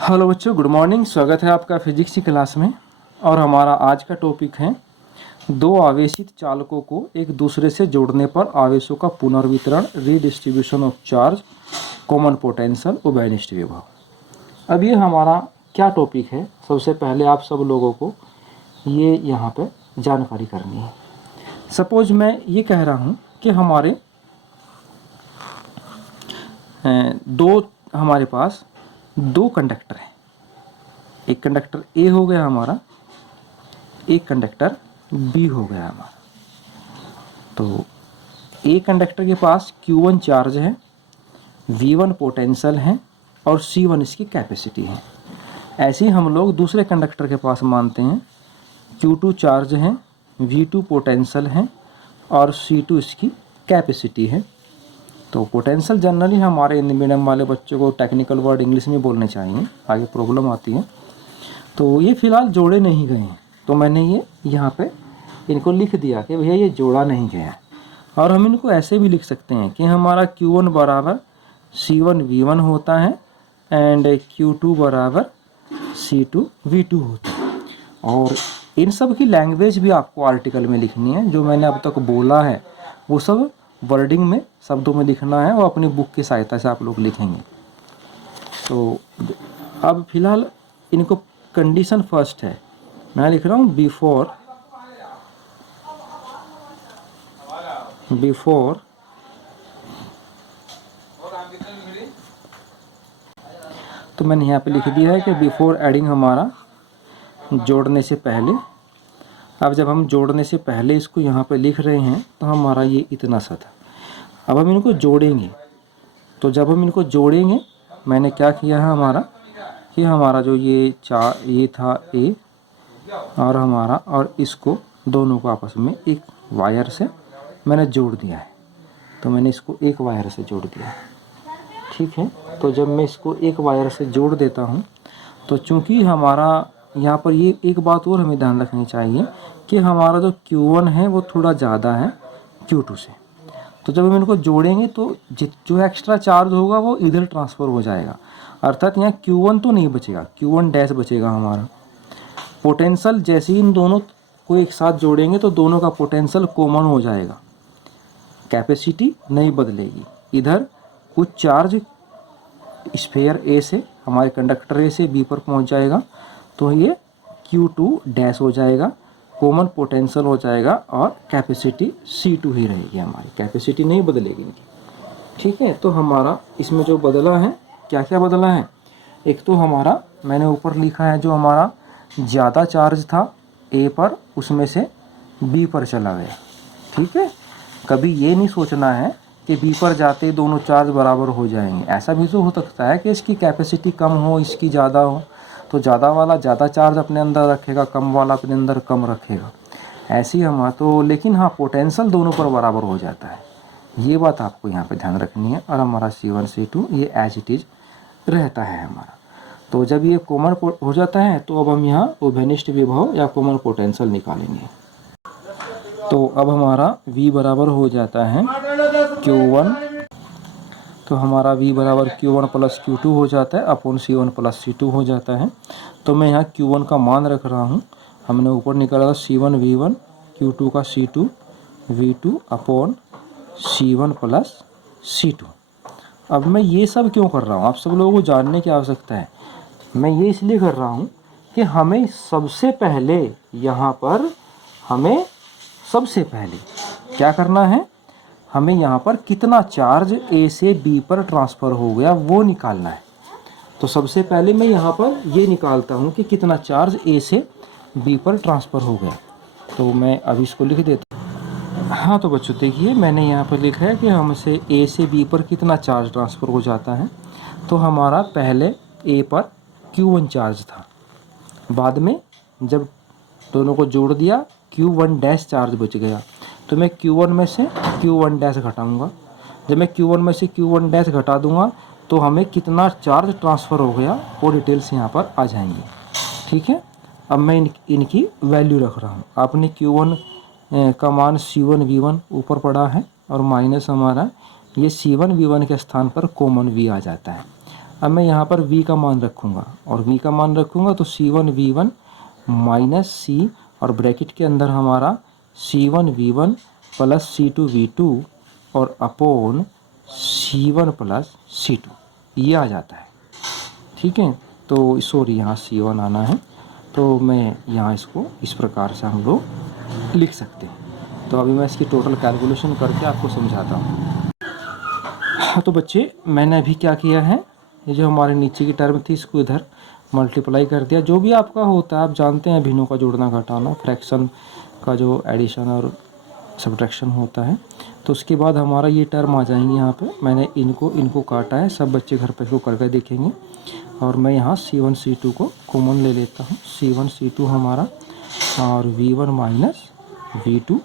Hello बच्चों, good morning. स्वागत है आपका फिजिक्स की क्लास में। और हमारा आज का टॉपिक है दो आवेशित चालकों को एक दूसरे से जोड़ने पर आवेशों का पुनर्वितरण, redistribution of charge, common potential, उभयनिष्ठ विभव। अब ये हमारा क्या टॉपिक है, सबसे पहले आप सब लोगों को ये यहाँ पे जानकारी करनी है। सपोज मैं ये कह रहा हूँ कि हमारे पास दो कंडक्टर हैं। एक कंडक्टर ए हो गया हमारा, एक कंडक्टर बी हो गया हमारा। तो ए कंडक्टर के पास Q1 चार्ज है, V1 पोटेंशियल है और C1 इसकी कैपेसिटी है। ऐसे ही हम लोग दूसरे कंडक्टर के पास मानते हैं Q2 चार्ज है, V2 पोटेंशियल है और C2 इसकी कैपेसिटी है। तो पोटेंशियल जनरली हमारे हिंदी मीडियम वाले बच्चों को टेक्निकल वर्ड इंग्लिश में बोलने चाहिए, आगे प्रॉब्लम आती है। तो ये फ़िलहाल जोड़े नहीं गए हैं, तो मैंने ये यहाँ पे इनको लिख दिया कि भैया ये जोड़ा नहीं गया है। और हम इनको ऐसे भी लिख सकते हैं कि हमारा Q1 बराबर C1 V1 होता है एंड Q2 बराबर C2 V2 होता है। और इन सब की लैंग्वेज भी आपको आर्टिकल में लिखनी है। जो मैंने अब तक बोला है वो सब वर्डिंग में, शब्दों में लिखना है, वो अपनी बुक की सहायता से आप लोग लिखेंगे। तो अब फिलहाल इनको कंडीशन फर्स्ट है, मैं लिख रहा हूँ बिफोर तो मैंने यहाँ पे लिख दिया है कि बिफोर एडिंग, हमारा जोड़ने से पहले। अब जब हम जोड़ने से पहले इसको यहाँ पे लिख रहे हैं तो हमारा ये इतना सा था। अब हम इनको जोड़ेंगे, तो जब हम इनको जोड़ेंगे, मैंने क्या किया है हमारा कि हमारा जो ये था ए और इसको दोनों को आपस में एक वायर से मैंने जोड़ दिया है। तो मैंने इसको एक वायर से जोड़ दिया है, ठीक है। तो जब मैं इसको एक वायर से जोड़ देता हूँ तो चूंकि हमारा यहाँ पर ये एक बात और हमें ध्यान रखनी चाहिए कि हमारा जो Q1 है वो थोड़ा ज़्यादा है Q2 से। तो जब हम इनको जोड़ेंगे तो जो एक्स्ट्रा चार्ज होगा वो इधर ट्रांसफ़र हो जाएगा, अर्थात यहाँ Q1 तो नहीं बचेगा, Q1 डैश बचेगा हमारा। पोटेंशियल जैसे ही इन दोनों को एक साथ जोड़ेंगे तो दोनों का पोटेंशियल कॉमन हो जाएगा, कैपेसिटी नहीं बदलेगी। इधर कुछ चार्ज स्फीयर ए से, हमारे कंडक्टर ए से बी पर पहुंच जाएगा, तो ये Q2 डैश हो जाएगा, कॉमन पोटेंशियल हो जाएगा और कैपेसिटी C2 ही रहेगी, हमारी कैपेसिटी नहीं बदलेगी इनकी, ठीक है। तो हमारा इसमें जो बदला है, क्या क्या बदला है, एक तो हमारा मैंने ऊपर लिखा है जो हमारा ज़्यादा चार्ज था ए पर, उसमें से बी पर चला गया, ठीक है। कभी ये नहीं सोचना है कि बी पर जाते ही दोनों चार्ज बराबर हो जाएंगे। ऐसा भी तो हो सकता है कि इसकी कैपेसिटी कम हो, इसकी ज़्यादा हो, तो ज़्यादा वाला ज़्यादा चार्ज अपने अंदर रखेगा, कम वाला अपने अंदर कम रखेगा, ऐसे ही हमारा तो। लेकिन हाँ, पोटेंशियल दोनों पर बराबर हो जाता है, ये बात आपको यहाँ पे ध्यान रखनी है। और हमारा C1 C2 ये एज इट इज़ रहता है हमारा। तो जब ये कॉमन हो जाता है तो अब हम यहाँ उभयनिष्ठ विभव या कॉमन पोटेंशियल निकालेंगे। तो अब हमारा V बराबर हो जाता है Q1, तो हमारा V बराबर Q1 प्लस Q2 हो जाता है अपॉन C1 प्लस C2 हो जाता है। तो मैं यहाँ Q1 का मान रख रहा हूँ, हमने ऊपर निकाला था C1 V1, Q2 का C2 V2 upon C1 plus C2। अब मैं ये सब क्यों कर रहा हूँ, आप सब लोगों को जानने की आवश्यकता है। मैं ये इसलिए कर रहा हूँ कि हमें सबसे पहले यहाँ पर सबसे पहले क्या करना है, हमें यहाँ पर कितना चार्ज ए से बी पर ट्रांसफ़र हो गया वो निकालना है। तो सबसे पहले मैं यहाँ पर ये निकालता हूँ कि कितना चार्ज ए से बी पर ट्रांसफ़र हो गया। तो मैं अब इसको लिख देता हूँ। हाँ, तो बच्चों देखिए, मैंने यहाँ पर लिखा है कि हमसे ए से बी पर कितना चार्ज ट्रांसफ़र हो जाता है। तो हमारा पहले ए पर Q1 चार्ज था, बाद में जब दोनों को जोड़ दिया Q1 डैश चार्ज बच गया, तो मैं Q1 में से Q1 डैश घटाऊँगा। जब मैं Q1 में से Q1 डैश घटा दूँगा तो हमें कितना चार्ज ट्रांसफ़र हो गया वो डिटेल्स यहाँ पर आ जाएंगी, ठीक है। अब मैं इनकी वैल्यू रख रहा हूँ। आपने Q1 का मान C1 V1 ऊपर पड़ा है और माइनस हमारा ये C1 V1 के स्थान पर कॉमन V आ जाता है। अब मैं यहाँ पर v का मान रखूँगा, और v का मान रखूँगा तो C1V1 माइनस C, और ब्रैकेट के अंदर हमारा C1V1 प्लस C2V2 और अपॉन C1 प्लस C2 ये आ जाता है। ठीक है, तो सॉरी यहाँ C1 आना है, तो मैं यहाँ इसको इस प्रकार से हम लोग लिख सकते हैं। तो अभी मैं इसकी टोटल कैलकुलेशन करके आपको समझाता हूँ। हाँ तो बच्चे, मैंने अभी क्या किया है, ये जो हमारे नीचे की टर्म थी इसको इधर मल्टीप्लाई कर दिया। जो भी आपका होता है, आप जानते हैं भिन्नों का जोड़ना घटाना, फ्रैक्शन का जो एडिशन और सब्ट्रैक्शन होता है। तो उसके बाद हमारा ये टर्म आ जाएंगे यहाँ पे। मैंने इनको काटा है, सब बच्चे घर पे इसको करके देखेंगे। और मैं यहाँ C1 C2 को कॉमन ले लेता हूँ। C1 C2 हमारा और V1 माइनस V2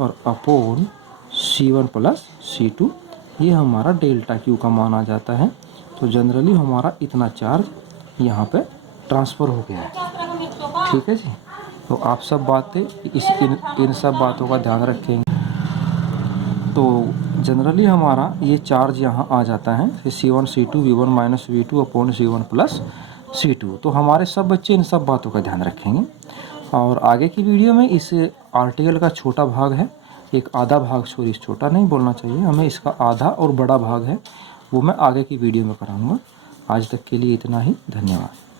और अपॉन C1 प्लस C2, ये हमारा डेल्टा Q का मान आ जाता है। तो जनरली हमारा इतना चार्ज यहाँ पे ट्रांसफ़र हो गया है। ठीक है जी, तो आप सब बातें इन सब बातों का ध्यान रखेंगे। तो जनरली हमारा ये चार्ज यहाँ आ जाता है C1 C2 V1 minus V2 upon C1 plus C2। तो हमारे सब बच्चे इन सब बातों का ध्यान रखेंगे। और आगे की वीडियो में इस आर्टिकल का छोटा भाग है, एक आधा भाग, सॉरी छोटा नहीं बोलना चाहिए हमें, इसका आधा और बड़ा भाग है, वो मैं आगे की वीडियो में कराऊंगा। आज तक के लिए इतना ही, धन्यवाद।